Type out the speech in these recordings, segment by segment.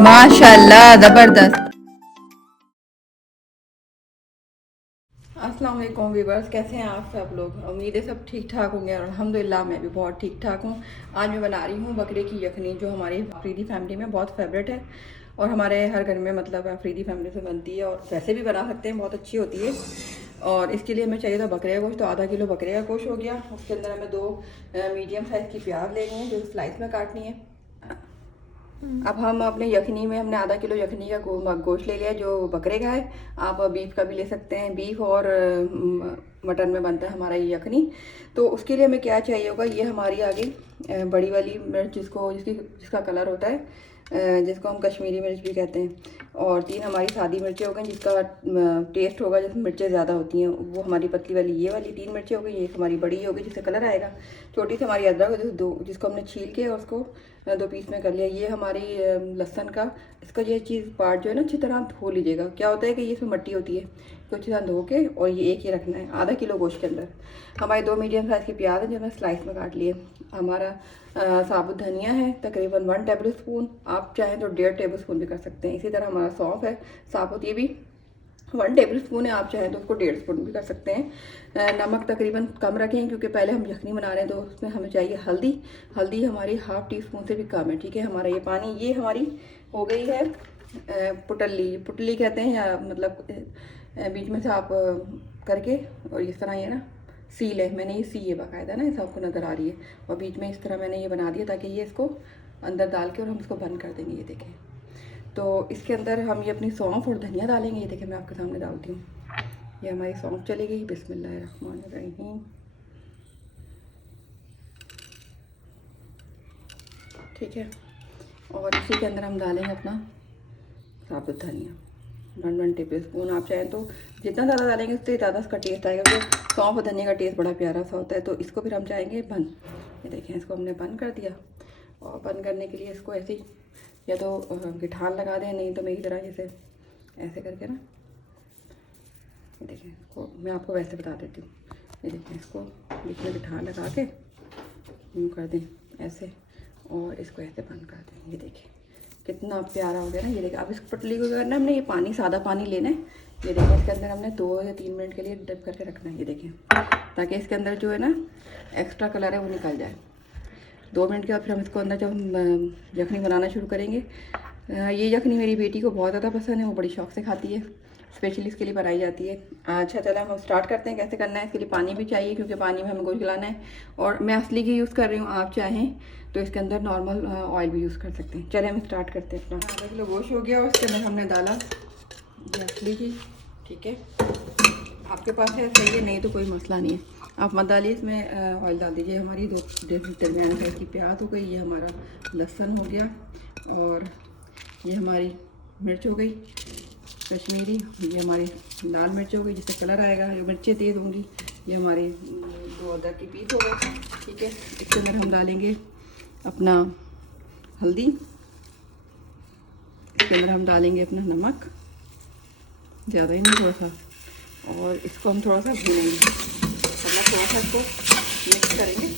माशाल्लाह जबरदस्त। अस्सलाम वालेकुम वीवर्स, कैसे हैं आप सब लोग। उम्मीद है सब ठीक ठाक होंगे और अल्हम्दुलिल्लाह मैं भी बहुत ठीक ठाक हूँ। आज मैं बना रही हूँ बकरे की यखनी, जो हमारी अफरीदी फैमिली में बहुत फेवरेट है और हमारे हर घर में मतलब अफरीदी फैमिली से बनती है और वैसे भी बना सकते हैं, बहुत अच्छी होती है। और इसके लिए हमें चाहिए था बकरे का गोश्त, तो आधा किलो बकरे का गोश्त हो गया। उसके अंदर हमें दो मीडियम साइज़ की प्याज लेनी है जो स्लाइस में काटनी है। अब हम अपने यखनी में हमने आधा किलो यखनी का गोश्त ले लिया जो बकरे का है। आप बीफ का भी ले सकते हैं, बीफ और मटन में बनता है हमारा ये यखनी। तो उसके लिए हमें क्या चाहिए होगा, ये हमारी आगे बड़ी वाली मिर्च जिसका कलर होता है, जिसको हम कश्मीरी मिर्च भी कहते हैं। और 3 हमारी सादी मिर्चें हो गई जिसका टेस्ट होगा, जिसमें मिर्चें ज़्यादा होती हैं, वो हमारी पतली वाली ये वाली 3 मिर्चें हो गई। एक हमारी बड़ी होगी जिससे कलर आएगा। छोटी सी हमारी अदरक है जिसको हमने छील के और उसको 2 पीस में कर लिया। ये हमारी लहसन का, इसका ये चीज़ पार्ट जो है ना अच्छी तरह धो लीजिएगा। क्या होता है कि ये इसमें मट्टी होती है, तो अच्छी तरह धो के और ये एक ही रखना है आधा किलो गोश्त के अंदर। हमारी 2 मीडियम साइज़ की प्याज है जो मैं स्लाइस में काट लिए। हमारा साबुत धनिया है तकरीबन 1 टेबल स्पून, आप चाहें तो 1.5 टेबल स्पून भी कर सकते हैं। इसी तरह हमारा सौंफ है साबुत, ये भी 1 टेबल स्पून है, आप चाहें तो उसको 1.5 स्पून भी कर सकते हैं। नमक तकरीबन कम रखें क्योंकि पहले हम यखनी बना रहे हैं, तो उसमें हमें चाहिए हल्दी। हल्दी हमारी ½ टी स्पून से भी कम है, ठीक है। हमारा ये पानी, ये हमारी हो गई है पुटली, पुटली कहते हैं, या मतलब बीच में से आप करके और इस तरह ये ना सील है, मैंने ये सी है बाकायदा ना, इस आपको नज़र आ रही है। और बीच में इस तरह मैंने ये बना दिया ताकि ये इसको अंदर डाल के और हम इसको बंद कर देंगे। ये देखें, तो इसके अंदर हम ये अपनी सौंफ और धनिया डालेंगे। ये देखिए मैं आपके सामने डालती हूँ, ये हमारी सौंफ चली गई। बिस्मिल्लाहिर्रहमानिर्रहीम, ठीक है। और इसी के अंदर हम डालेंगे अपना साबुत धनिया 1 टेबल स्पून। आप चाहें तो जितना ज़्यादा डालेंगे उससे ज़्यादा इसका टेस्ट आएगा, क्योंकि सौंफ और धनिया का टेस्ट बड़ा प्यारा सा होता है। तो इसको फिर हम चाहेंगे बंद। ये देखें, इसको हमने बंद कर दिया। और बंद करने के लिए इसको ऐसे ही या तो गिठान लगा दें, नहीं तो मेरी तरह जैसे ऐसे करके ना, ये देखें, इसको मैं आपको वैसे बता देती हूँ। ये देखें, इसको बीच में गिठान लगा के यूँ कर दें ऐसे, और इसको ऐसे बंद कर दें। ये देखें कितना प्यारा हो गया ना। ये देखिए, अब इस पटली को करना है हमने, ये पानी सादा पानी लेना है। ये देखिए, इसके अंदर हमने 2 या 3 मिनट के लिए डिप करके रखना है। ये देखें, ताकि इसके अंदर जो है ना एक्स्ट्रा कलर है वो निकल जाए। 2 मिनट के बाद फिर हम इसको अंदर जब हम यखनी बनाना शुरू करेंगे। ये यखनी मेरी बेटी को बहुत ज़्यादा पसंद है, वो बड़ी शौक से खाती है, स्पेशली इसके लिए बनाई जाती है। अच्छा चला, हम स्टार्ट करते हैं कैसे करना है। इसके लिए पानी भी चाहिए क्योंकि पानी में हमें गोश्त गलाना है। और मैं असली घी यूज़ कर रही हूँ, आप चाहें तो इसके अंदर नॉर्मल ऑयल भी यूज़ कर सकते हैं। चले हम स्टार्ट करते हैं। अपना आधा किलो गोश्त हो गया और उसके अंदर हमने डाला ये असली घी, ठीक है। आपके पास है सही है, नहीं तो कोई मसला नहीं है, आप मत डालिए। इसमें ऑयल डाल दीजिए। हमारी 2 दरमियान साइज़ की प्याज हो गई, ये हमारा लहसुन हो गया, और ये हमारी मिर्च हो गई कश्मीरी, ये हमारी लाल मिर्च हो गई जिससे कलर आएगा, जो मिर्चें तेज़ होंगी। ये हमारे 2 अदरक की पीस हो गए, ठीक है। इसके अंदर हम डालेंगे अपना हल्दी, इसके अंदर हम डालेंगे अपना नमक, ज़्यादा ही नहीं, थोड़ा सा। और इसको हम थोड़ा सा भूनेंगे, मतलब थोड़ा सा इसको मिक्स करेंगे।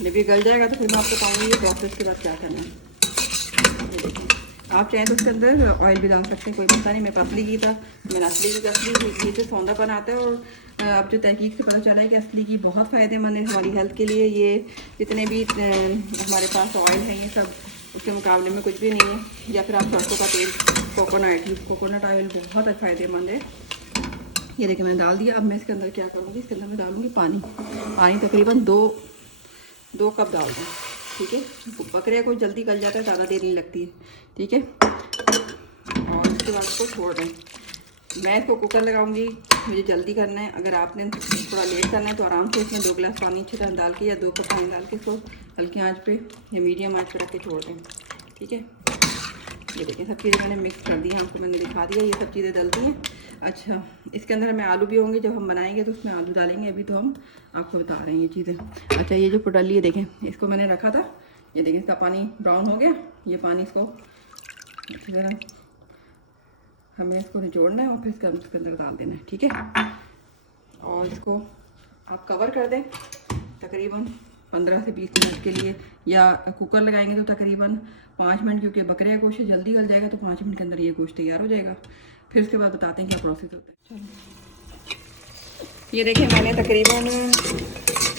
जब ये गल जाएगा तो फिर मैं आपको बताऊँगी ये प्रोसेस के बाद क्या करना है। ये देखिए, आप चाहें तो इसके अंदर ऑयल भी डाल सकते हैं, कोई मसला नहीं। मेरे पास असली घी था, मैंने असली घी से सौंधापन आता है। और अब जो तहकीक से पता चला है कि असली घी बहुत फ़ायदेमंद है हमारी हेल्थ के लिए। ये जितने भी हमारे पास ऑयल हैं ये सब उसके मुकाबले में कुछ भी नहीं है। या फिर आप सरसों का तेल, कोकोनट ऑयल बहुत फ़ायदेमंद है। ये देखिए मैंने डाल दिया। अब मैं इसके अंदर क्या करूँगी, इसके अंदर मैं डालूँगी पानी तकरीबन 2 कप डाल दूँ, ठीक है। बकरे को जल्दी गल जाता है, ज़्यादा देर नहीं लगती है, ठीक है। और उसके बाद इसको छोड़ दें। मैं इसको कुकर लगाऊंगी, मुझे जल्दी करना है। अगर आपने थोड़ा लेट करना है तो आराम से इसमें 2 गिलास पानी अच्छी तरह डाल के या 2 कप पानी डाल के इसको हल्की आंच पे या मीडियम आंच पे रख के छोड़ दें, ठीक है। ये देखिए सब चीज़ें मैंने मिक्स कर दी हैं, आपको मैंने दिखा दिया ये सब चीज़ें डलती हैं। अच्छा, इसके अंदर हमें आलू भी होंगे, जब हम बनाएंगे तो उसमें आलू डालेंगे, अभी तो हम आपको बता रहे हैं ये चीज़ें। अच्छा, ये जो पुटली है देखें, इसको मैंने रखा था, ये देखें इसका पानी ब्राउन हो गया। ये पानी इसको अच्छी तरह हमें इसको निचोड़ना है और फिर इसके अंदर डाल देना है, ठीक है। और इसको आप कवर कर दें तकरीबन 15 से 20 मिनट के लिए, या कुकर लगाएंगे तो तकरीबन 5 मिनट, क्योंकि बकरे का गोश्त जल्दी गल जाएगा तो 5 मिनट के अंदर ये गोश्त तैयार हो जाएगा। फिर उसके बाद बताते हैं क्या प्रोसेस होता है। चलो ये देखें, मैंने तकरीबन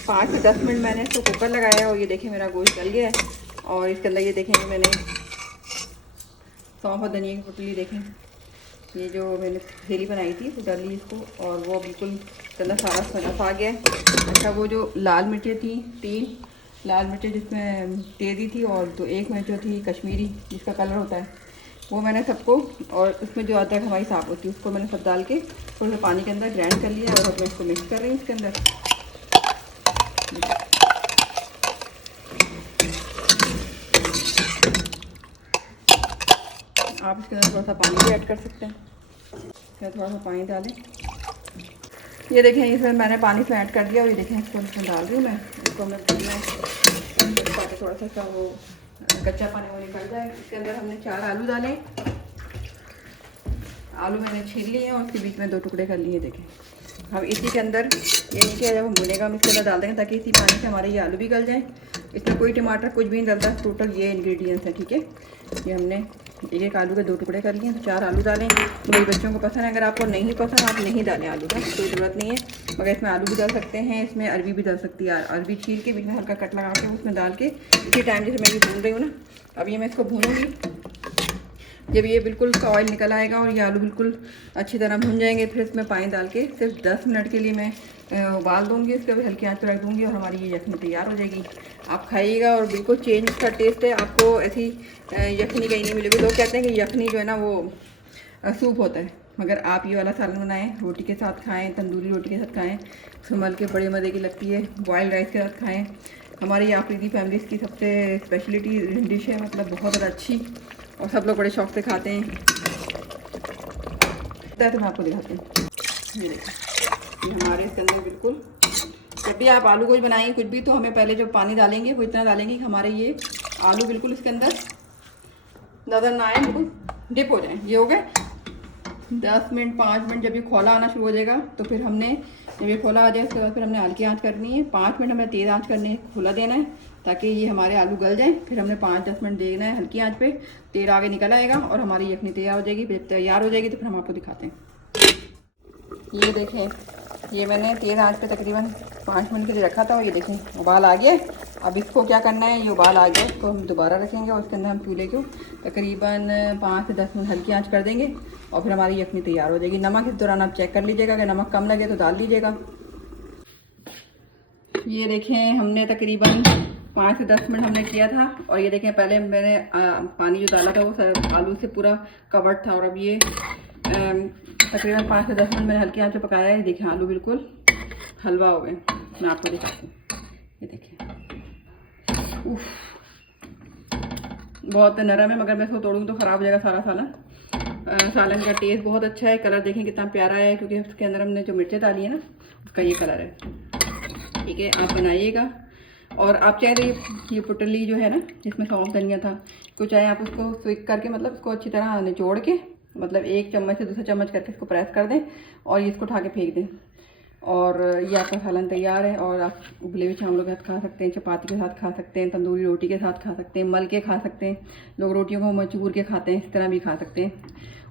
5 से 10 मिनट मैंने इसको कुकर लगाया और ये देखें मेरा गोश्त गल गया है। और इसके अंदर ये देखेंगे मैंने सौंफ और धनिया की पुतली, देखें ये जो मैंने थैली बनाई थी वो डाली इसको, और वो बिल्कुल गला सारा सनफ आ गया है। अच्छा, वो जो लाल मिर्चें थी 3 लाल मिर्चें जिसमें तेज़ी थी, और तो एक मिर्च जो थी कश्मीरी जिसका कलर होता है, वो मैंने सबको, और उसमें जो अदरक हमारी साफ होती है उसको मैंने सब डाल के थोड़ा सा पानी के अंदर ग्राइंड कर लिया, और अब मैं इसको मिक्स कर रही हूँ इसके अंदर। आप इसके अंदर थोड़ा सा पानी भी ऐड कर सकते हैं। इसमें थोड़ा सा पानी डालें। ये देखें, इसमें मैंने पानी इसमें ऐड कर दिया, और ये देखें इसको इसमें डाल रही हूँ मैं। इसको मैं थोड़ा सा वो कच्चा पानी वो निकल जाए। इसके अंदर हमने 4 आलू डाले। आलू मैंने छील लिए हैं और उसके बीच में 2 टुकड़े कर लिए। देखें, हम इसी के अंदर ये नहीं किया, जब हम भुनेगा हम इसके अंदर डाल देंगे ताकि इसी पानी से हमारे ये आलू भी गल जाए। इसमें कोई टमाटर कुछ भी नहीं डलता, टोटल ये इंग्रेडिएंट्स है, ठीक है। ये हमने एक आलू के 2 टुकड़े कर लिए, तो 4 आलू डालें। मेरे बच्चों को पसंद है, अगर आपको नहीं पसंद आप नहीं डालें आलू का, कोई ज़रूरत नहीं है। मगर इसमें आलू भी डाल सकते हैं, इसमें अरबी भी डाल सकती है। अरबी छील के बीच में हल्का कट लगा के उसमें डाल के इसी टाइम जैसे मैं भी भून रही हूँ ना, अब ये मैं इसको भूनूंगी। जब ये बिल्कुल उसका ऑयल निकल आएगा और ये आलू बिल्कुल अच्छी तरह भुन जाएंगे, फिर इसमें पानी डाल के सिर्फ 10 मिनट के लिए मैं उबाल दूँगी। उसके बाद हल्की आंच पर रख दूँगी और हमारी ये यखनी तैयार हो जाएगी। आप खाइएगा और बिल्कुल चेंज इसका टेस्ट है। आपको ऐसी यखनी कहीं नहीं मिलेगी। लोग कहते हैं कि यखनी जो है ना वो सूप होता है, मगर आप ये वाला सालन बनाएं, रोटी के साथ खाएं, तंदूरी रोटी के साथ खाएं, सुमल के बड़े मज़े की लगती है। बॉइल्ड राइस के साथ खाएं। हमारी ये आफरीदी फैमिलीज़ की सबसे स्पेशलिटी डिश है, मतलब बहुत ज़्यादा अच्छी, और सब लोग बड़े शौक से खाते हैं। तो मैं आपको दिखाती हूँ। ये देखिए, ये हमारे इसके अंदर बिल्कुल, जब भी आप आलू कुछ बनाएंगे कुछ भी, तो हमें पहले जो पानी डालेंगे वो इतना डालेंगे कि हमारे ये आलू बिल्कुल इसके अंदर नज़र ना आए, बिल्कुल डिप हो जाए। ये हो गए 10 मिनट 5 मिनट। जब ये खोला आना शुरू हो जाएगा तो फिर हमने, जब ये खोला आ जाए उसके बाद फिर हमने हल्की आंच करनी है। 5 मिनट हमें तेज़ आंच करनी है, खुला देना है ताकि ये हमारे आलू गल जाएं। फिर हमने 5-10 मिनट देखना है हल्की आंच पे, तेल आगे निकल आएगा और हमारी यखनी तैयार हो जाएगी। जब तैयार हो जाएगी तो फिर हम आपको दिखाते हैं। ये देखें, ये मैंने तेज़ आंच पे तकरीबन 5 मिनट के लिए रखा था, और ये देखें उबाल आ गया। अब इसको क्या करना है, ये उबाल आ गया, इसको हम दोबारा रखेंगे और उसके अंदर हम चूल्हे को तकरीबन 5 से 10 मिनट हल्की आंच कर देंगे और फिर हमारी यखनी तैयार हो जाएगी। नमक इस दौरान आप चेक कर लीजिएगा, अगर नमक कम लगे तो डाल लीजिएगा। ये देखें, हमने तकरीबन 5 से 10 मिनट हमने किया था, और ये देखें पहले मैंने पानी जो डाला था वो आलू से पूरा कवर्ड था, और अब ये तकरीबन 5 से 10 मिनट मैंने हल्की आंच पे पकाया है। देखें आलू बिल्कुल हलवा हो गए। मैं आपको दिखाती हूँ, ये देखें, उफ, बहुत नरम है, मगर मैं इसको तोड़ूँ तो ख़राब हो जाएगा सारा सालन। सालन का टेस्ट बहुत अच्छा है। कलर देखें कितना प्यारा है, क्योंकि उसके अंदर हमने जो मिर्चें डाली है ना उसका ये कलर है, ठीक है। आप बनाइएगा, और आप चाहे तो ये पुटली जो है ना जिसमें सौंफ धनिया था, तो चाहे आप उसको स्विक करके, मतलब इसको अच्छी तरह निचोड़ के, मतलब 1 चम्मच से दूसरा चम्मच करके इसको प्रेस कर दें और इसको उठा के फेंक दें, और ये आपका सालन तैयार है। और आप उबले हुए चावलों के साथ खा सकते हैं, चपाती के साथ खा सकते हैं, तंदूरी रोटी के साथ खा सकते हैं, मल के खा सकते हैं। लोग रोटियों को मचूर के खाते हैं, इस तरह भी खा सकते हैं,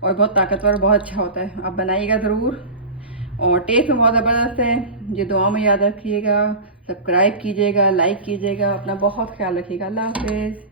और बहुत ताकतवर और बहुत अच्छा होता है। आप बनाइएगा ज़रूर, और टेस्ट में बहुत ज़बरदस्त है। ये दुआ में याद रखिएगा, सब्सक्राइब कीजिएगा, लाइक कीजिएगा, अपना बहुत ख्याल रखिएगा। अल्लाह हाफ़िज़।